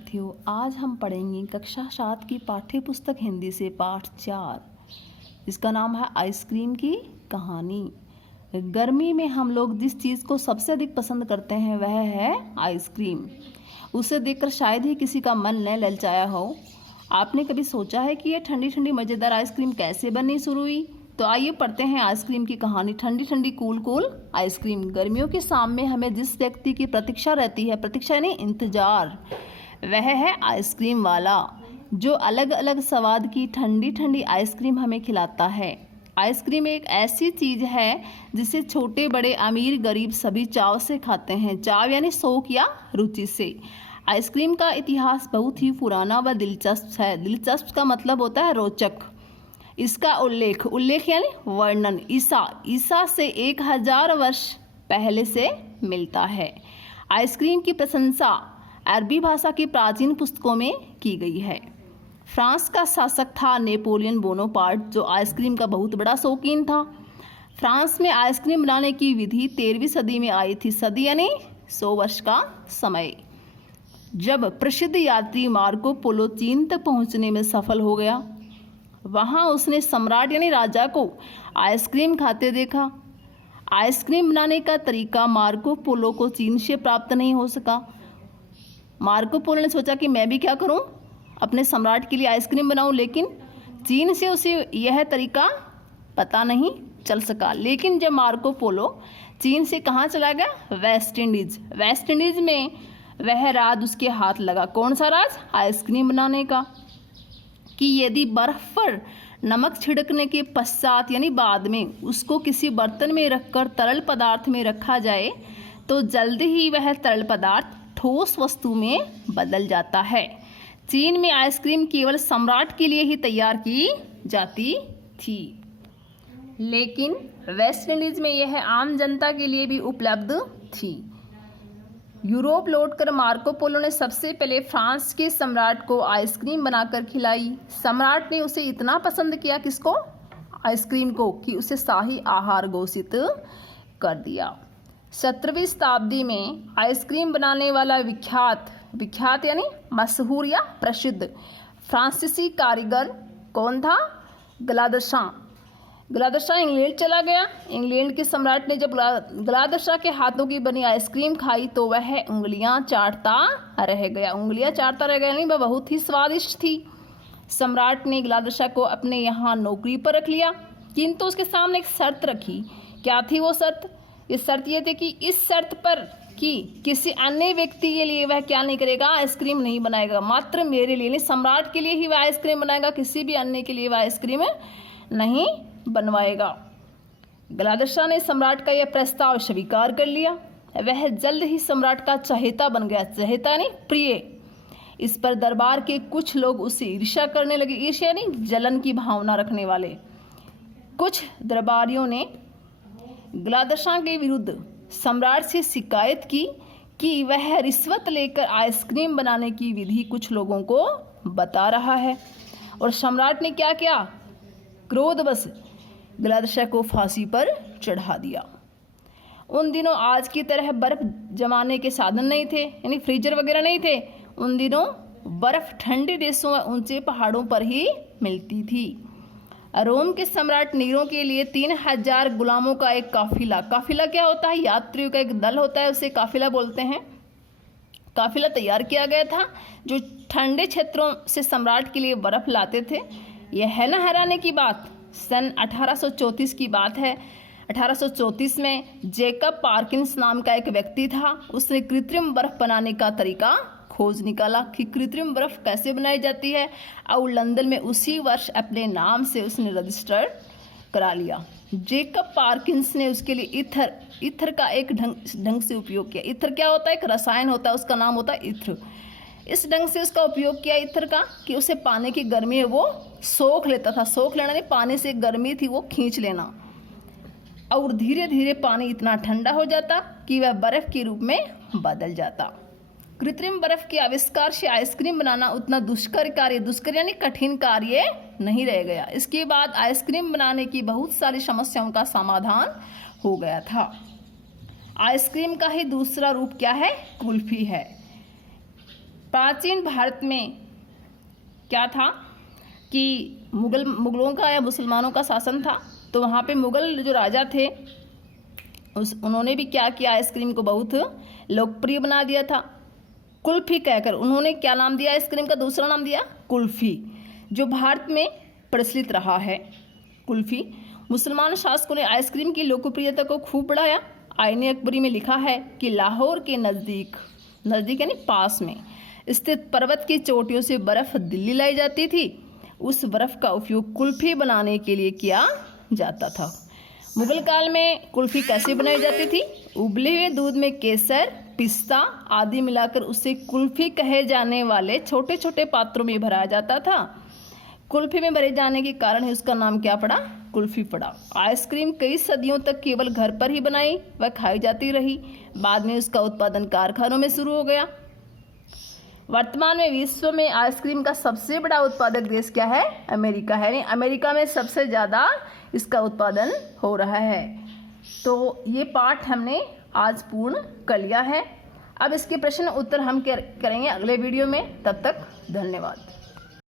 विद्यार्थियों, आज हम पढ़ेंगे कक्षा 7 की पाठ्य पुस्तक हिंदी से पाठ 4। इसका नाम है आइसक्रीम की कहानी। गर्मी में हम लोग जिस चीज़ को सबसे अधिक पसंद करते हैं वह है आइसक्रीम। उसे देखकर शायद ही किसी का मन न ललचाया हो। आपने कभी सोचा है कि यह ठंडी ठंडी मज़ेदार आइसक्रीम कैसे बननी शुरू हुई? तो आइए पढ़ते हैं आइसक्रीम की कहानी। ठंडी ठंडी कूल कूल आइसक्रीम। गर्मियों के शाम में हमें जिस व्यक्ति की प्रतीक्षा रहती है, प्रतीक्षा यानी इंतजार, वह है आइसक्रीम वाला, जो अलग अलग स्वाद की ठंडी ठंडी आइसक्रीम हमें खिलाता है। आइसक्रीम एक ऐसी चीज़ है जिसे छोटे बड़े अमीर गरीब सभी चाव से खाते हैं। चाव यानी शौक या रुचि से। आइसक्रीम का इतिहास बहुत ही पुराना व दिलचस्प है। दिलचस्प का मतलब होता है रोचक। इसका उल्लेख यानी वर्णन ईसा से 1000 वर्ष पहले से मिलता है। आइसक्रीम की प्रशंसा अरबी भाषा की प्राचीन पुस्तकों में की गई है। फ्रांस का शासक था नेपोलियन बोनापार्ट, जो आइसक्रीम का बहुत बड़ा शौकीन था। फ्रांस में आइसक्रीम बनाने की विधि 13वीं सदी में आई थी। सदी यानी 100 वर्ष का समय। जब प्रसिद्ध यात्री मार्को पोलो चीन तक पहुंचने में सफल हो गया, वहां उसने सम्राट यानी राजा को आइसक्रीम खाते देखा। आइसक्रीम बनाने का तरीका मार्को पोलो को चीन से प्राप्त नहीं हो सका। मार्को पोलो ने सोचा कि मैं भी क्या करूं, अपने सम्राट के लिए आइसक्रीम बनाऊं, लेकिन चीन से उसे यह तरीका पता नहीं चल सका। लेकिन जब मार्को पोलो चीन से कहाँ चला गया? वेस्ट इंडीज में वह राज उसके हाथ लगा। कौन सा राज? आइसक्रीम बनाने का। कि यदि बर्फ पर नमक छिड़कने के पश्चात यानी बाद में उसको किसी बर्तन में रखकर तरल पदार्थ में रखा जाए तो जल्दी ही वह तरल पदार्थ ठोस वस्तु में बदल जाता है। चीन में आइसक्रीम केवल सम्राट के लिए ही तैयार की जाती थी, लेकिन वेस्ट इंडीज में यह आम जनता के लिए भी उपलब्ध थी। यूरोप लौटकर मार्को पोलो ने सबसे पहले फ्रांस के सम्राट को आइसक्रीम बनाकर खिलाई। सम्राट ने उसे इतना पसंद किया, किसको? आइसक्रीम को, कि उसे शाही आहार घोषित कर दिया। 17वीं शताब्दी में आइसक्रीम बनाने वाला विख्यात यानी मशहूर या प्रसिद्ध फ्रांसीसी कारीगर कौन था? ग्लादशा इंग्लैंड चला गया। इंग्लैंड के सम्राट ने जब ग्लादशा के हाथों की बनी आइसक्रीम खाई तो वह उंगलियां चाटता रह गया यानी वह बहुत ही स्वादिष्ट थी। सम्राट ने ग्लादशा को अपने यहाँ नौकरी पर रख लिया, किंतु उसके सामने एक शर्त रखी। क्या थी वो शर्त? ये शर्त ये थी कि इस शर्त पर कि किसी अन्य व्यक्ति के लिए वह क्या नहीं करेगा? आइसक्रीम नहीं बनाएगा। मात्र मेरे लिए, सम्राट के लिए ही वह आइसक्रीम बनाएगा, किसी भी अन्य के लिए वह आइसक्रीम नहीं बनवाएगा। ग्लादशा ने सम्राट का यह प्रस्ताव स्वीकार कर लिया। वह जल्द ही सम्राट का चहेता बन गया। चहेता नहीं, प्रिय। इस पर दरबार के कुछ लोग उसे ईर्ष्या करने लगे। ईर्ष्या यानी जलन की भावना रखने वाले कुछ दरबारियों ने ग्लादशा के विरुद्ध सम्राट से शिकायत की कि वह रिश्वत लेकर आइसक्रीम बनाने की विधि कुछ लोगों को बता रहा है। और सम्राट ने क्या किया? क्रोधवश ग्लादशा को फांसी पर चढ़ा दिया। उन दिनों आज की तरह बर्फ जमाने के साधन नहीं थे, यानी फ्रीजर वगैरह नहीं थे। उन दिनों बर्फ ठंडे देशों व ऊंचे पहाड़ों पर ही मिलती थी। रोम के सम्राट नीरो के लिए 3000 गुलामों का एक काफिला क्या होता है? यात्रियों का एक दल होता है, उसे काफिला बोलते हैं। काफिला तैयार किया गया था जो ठंडे क्षेत्रों से सम्राट के लिए बर्फ लाते थे। यह है ना हैरानी की बात? सन 1834 की बात है। 1834 में जेकब पार्किंस नाम का एक व्यक्ति था। उसने कृत्रिम बर्फ बनाने का तरीका खोज निकाला कि कृत्रिम बर्फ कैसे बनाई जाती है, और लंदन में उसी वर्ष अपने नाम से उसने रजिस्टर करा लिया। जेकब पार्किंस ने उसके लिए ईथर का एक ढंग से उपयोग किया। ईथर क्या होता है? एक रसायन होता है, उसका नाम होता है ईथर। इस ढंग से उसका उपयोग किया ईथर का कि उसे पानी की गर्मी है वो सोख लेता था। सोख लेना नहीं, पानी से गर्मी थी वो खींच लेना, और धीरे धीरे पानी इतना ठंडा हो जाता कि वह बर्फ के रूप में बदल जाता। कृत्रिम बर्फ के आविष्कार से आइसक्रीम बनाना उतना दुष्कर यानी कठिन कार्य नहीं रह गया। इसके बाद आइसक्रीम बनाने की बहुत सारी समस्याओं का समाधान हो गया था। आइसक्रीम का ही दूसरा रूप क्या है? कुल्फी है। प्राचीन भारत में क्या था कि मुगलों का या मुसलमानों का शासन था, तो वहाँ पे मुगल जो राजा थे उन्होंने भी क्या किया, आइसक्रीम को बहुत लोकप्रिय बना दिया था। कुल्फी कहकर उन्होंने क्या नाम दिया, आइसक्रीम का दूसरा नाम दिया कुल्फी, जो भारत में प्रचलित रहा है। कुल्फी। मुसलमान शासकों ने आइसक्रीम की लोकप्रियता को खूब बढ़ाया। आईने अकबरी में लिखा है कि लाहौर के नज़दीक यानी पास में स्थित पर्वत की चोटियों से बर्फ़ दिल्ली लाई जाती थी। उस बर्फ़ का उपयोग कुल्फी बनाने के लिए किया जाता था। मुगल काल में कुल्फी कैसे बनाई जाती थी? उबले हुए दूध में केसर, पिस्ता आदि मिलाकर उसे कुल्फी कहे जाने वाले छोटे छोटे पात्रों में भराया जाता था। कुल्फी में भरे जाने के कारण ही उसका नाम क्या पड़ा, कुल्फी पड़ा। आइसक्रीम कई सदियों तक केवल घर पर ही बनाई व खाई जाती रही। बाद में उसका उत्पादन कारखानों में शुरू हो गया। वर्तमान में विश्व में आइसक्रीम का सबसे बड़ा उत्पादक देश क्या है? अमेरिका है। अमेरिका में सबसे ज़्यादा इसका उत्पादन हो रहा है। तो ये पाठ हमने आज पूर्ण कर लिया है। अब इसके प्रश्न उत्तर हम करेंगे अगले वीडियो में। तब तक धन्यवाद।